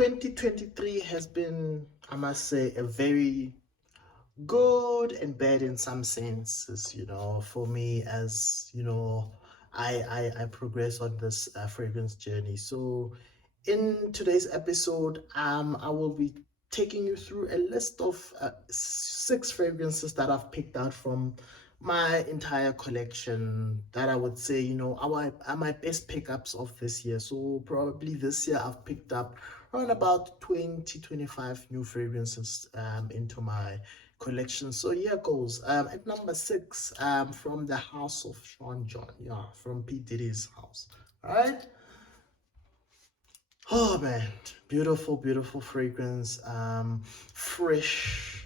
2023 has been, I must say, a very good and bad in some senses, for me, as I progress on this fragrance journey. So in today's episode, I will be taking you through a list of 6 fragrances that I've picked out from my entire collection that I would say, are my best pickups of this year. So probably this year I've picked up around about 20-25 new fragrances into my collection. So here goes. At number 6, from the house of Sean John, yeah, from P. Diddy's house. All right. Oh man, beautiful, beautiful fragrance. Fresh.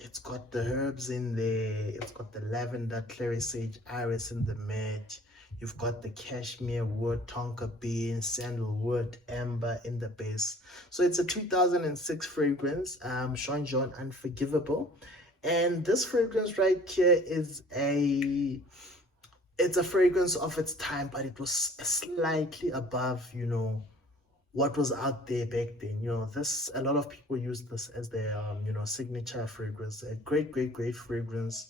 It's got the herbs in there. It's got the lavender, clary sage, iris in the mid. You've got the cashmere wood, tonka bean, sandalwood, amber in the base. So it's a 2006 fragrance, Sean John Unforgivable. And this fragrance right here is it's a fragrance of its time, but it was slightly above, what was out there back then. This, a lot of people use this as their signature fragrance. A great, great, great fragrance.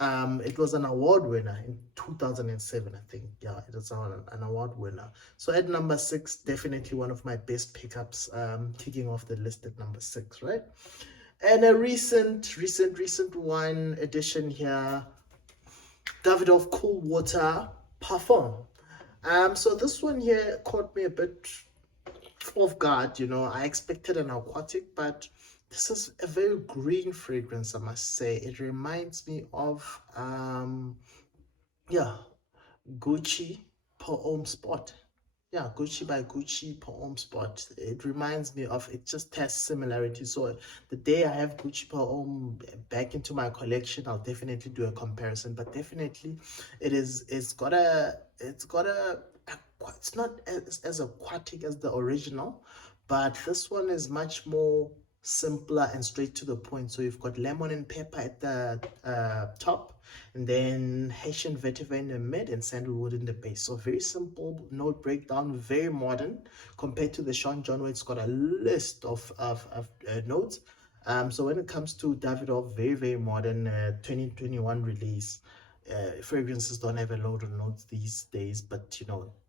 It was an award winner in 2007, I think. Yeah, it was an award winner. So at number 6, definitely one of my best pickups, kicking off the list at number 6, right? And a recent one addition here, Davidoff Cool Water Parfum. So this one here caught me a bit off guard. I expected an aquatic, but this is a very green fragrance, I must say. It reminds me of yeah, Gucci Per Homme Spot. Yeah, Gucci by Gucci Per Homme Spot. It reminds me of, it just has similarities. So the day I have Gucci Per Homme back into my collection, I'll definitely do a comparison. But definitely, it's not as aquatic as the original, but this one is much more simpler and straight to the point. So you've got lemon and pepper at the top, and then Haitian vetiver in the mid, and sandalwood in the base. So very simple note breakdown, very modern compared to the Sean John, where it's got a list of notes. So when it comes to Davidoff, very, very modern, 2021 release. Fragrances don't have a load of notes these days, but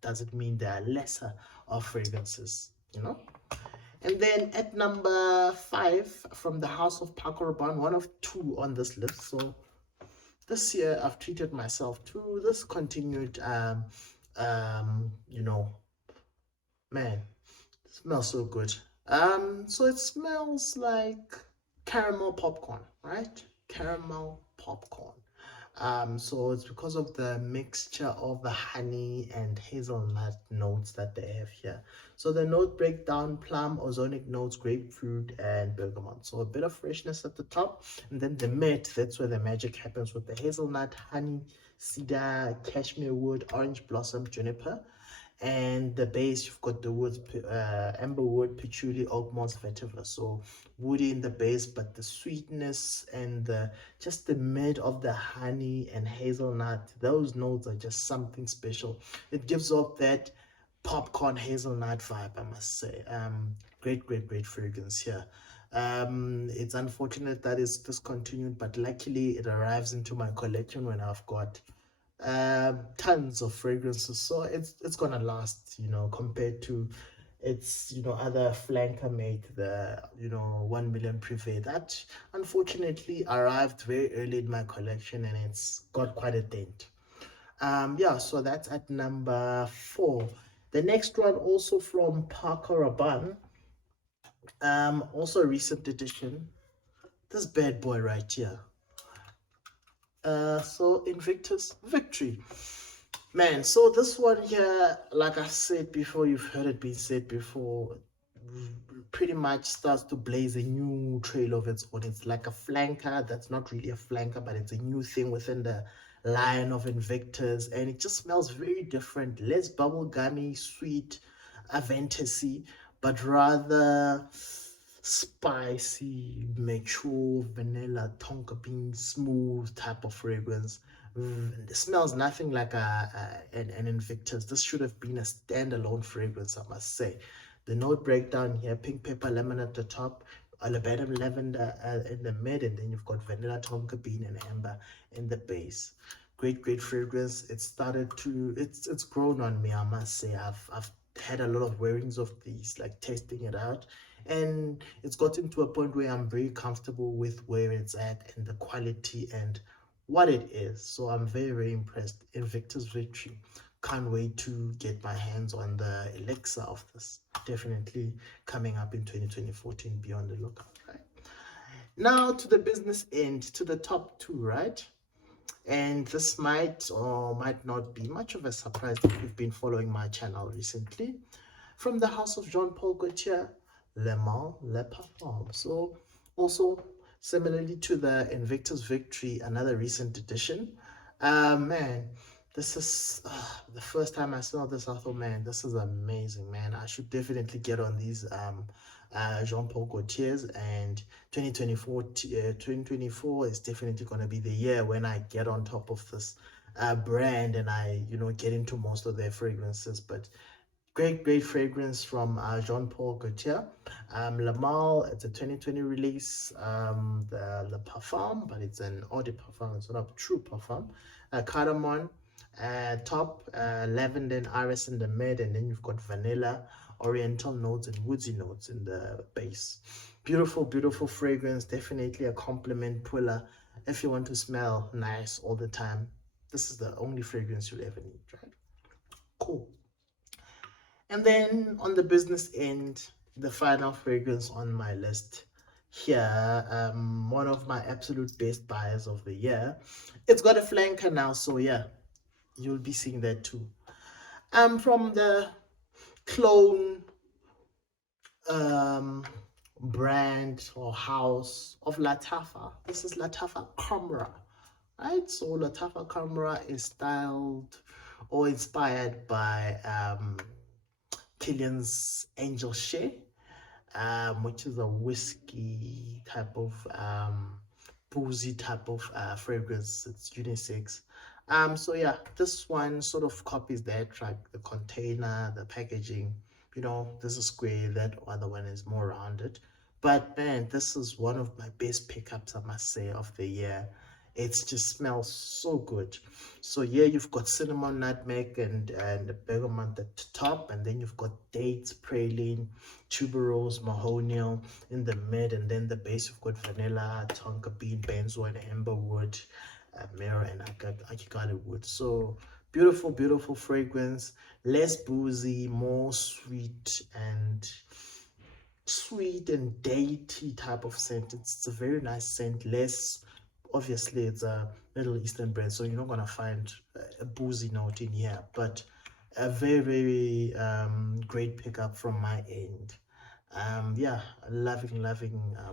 doesn't mean there are lesser of fragrances, And then at number 5, from the house of Paco Rabanne, one of 2 on this list. So this year I've treated myself to this continued man, it smells so good. So it smells like caramel popcorn, right? Caramel popcorn. So it's because of the mixture of the honey and hazelnut notes that they have here. So the note breakdown: plum, ozonic notes, grapefruit, and bergamot. So a bit of freshness at the top, and then the mid, that's where the magic happens with the hazelnut, honey, cedar, cashmere wood, orange blossom, juniper. And the base, you've got the woods, amber wood, patchouli, oak moss, vetiver. So woody in the base, but the sweetness and just the mid of the honey and hazelnut, those notes are just something special. It gives off that popcorn hazelnut vibe, I must say. Great, great, great fragrance here. It's unfortunate that it's discontinued, but luckily it arrives into my collection when I've got tons of fragrances, so it's gonna last, compared to its other flanker mate, the 1 million privé, that unfortunately arrived very early in my collection, and it's got quite a dent. Yeah, so that's at number 4. The next one, also from Paco Rabanne, also a recent edition, this bad boy right here. So Invictus Victory. Man, so this one here, like I said before, you've heard it being said before, pretty much starts to blaze a new trail of its own. It's like a flanker that's not really a flanker, but it's a new thing within the line of Invictus, and it just smells very different, less bubblegummy, sweet, aventusy, but rather spicy, mature, vanilla, tonka bean, smooth type of fragrance. It smells nothing like an Invictus. This should have been a standalone fragrance, I must say. The note breakdown here: pink pepper, lemon at the top, labdanum, lavender in the mid, and then you've got vanilla, tonka bean, and amber in the base. Great fragrance. It's grown on me, I must say. I've had a lot of wearings of these, like testing it out, and it's gotten to a point where I'm very comfortable with where it's at and the quality and what it is. So I'm very impressed. Invictus Victory. Can't wait to get my hands on the elixir of this. Definitely coming up in 2024. Be on the lookout, right? Now to the business end, to the top two, right? And this might or might not be much of a surprise if you've been following my channel recently. From the house of Jean Paul Gaultier, Male Le Parfum. So also similarly to the Invictus Victory, another recent edition. Man, this is the first time I saw this. I thought, man, this is amazing, man. I should definitely get on these Jean Paul Gaultiers, and 2024 is definitely going to be the year when I get on top of this brand and I get into most of their fragrances. But great fragrance from Jean Paul Gaultier. Le Male, it's a 2020 release. The Le Parfum, but it's an eau de parfum, it's not a true parfum. Cardamom top, lavender and iris in the mid, and then you've got vanilla, oriental notes, and woodsy notes in the base. Beautiful fragrance. Definitely a compliment puller if you want to smell nice all the time. This is the only fragrance you'll ever need, right? Cool. And then on the business end, the final fragrance on my list here, one of my absolute best buys of the year. It's got a flanker now, so yeah, you'll be seeing that too. From the clone brand or house of Lattafa. This is Lattafa Khamrah, right? So Lattafa Khamrah is styled or inspired by Killian's Angel Share, which is a whiskey type of boozy type of fragrance. It's unisex. So yeah, this one sort of copies that, like the container, the packaging. This is square, that other one is more rounded. But man, this is one of my best pickups, I must say, of the year. It just smells so good. So yeah, you've got cinnamon, nutmeg, and bergamot at the top, and then you've got dates, praline, tuberose, mahonial in the mid, and then the base you've got vanilla, tonka bean, benzoin, and amberwood, myrrh, and akikale wood. So beautiful fragrance, less boozy, more sweet and datey type of scent. It's a very nice scent. Less, obviously it's a Middle Eastern brand, so you're not gonna find a boozy note in here, but a very great pickup from my end. Yeah, loving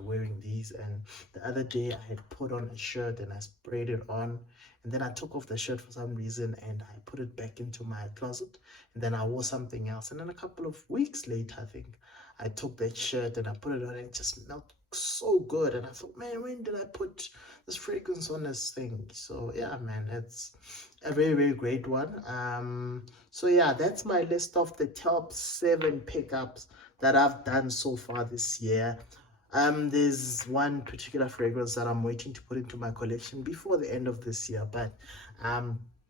wearing these. And the other day I had put on a shirt and I sprayed it on, and then I took off the shirt for some reason and I put it back into my closet, and then I wore something else, and then a couple of weeks later, I think, I took that shirt and I put it on, and it just smelled so good. And I thought, man, when did I put this fragrance on this thing? So yeah, man, it's a very great one. So yeah, that's my list of the top 7 pickups that I've done so far this year. There's one particular fragrance that I'm waiting to put into my collection before the end of this year, but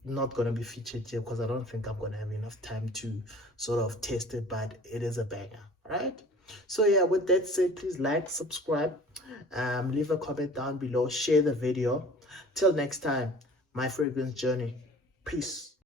not going to be featured here because I don't think I'm going to have enough time to sort of test it, but it is a banger, right? So yeah, with that said, please like, subscribe, leave a comment down below, share the video. Till next time, my fragrance journey. Peace.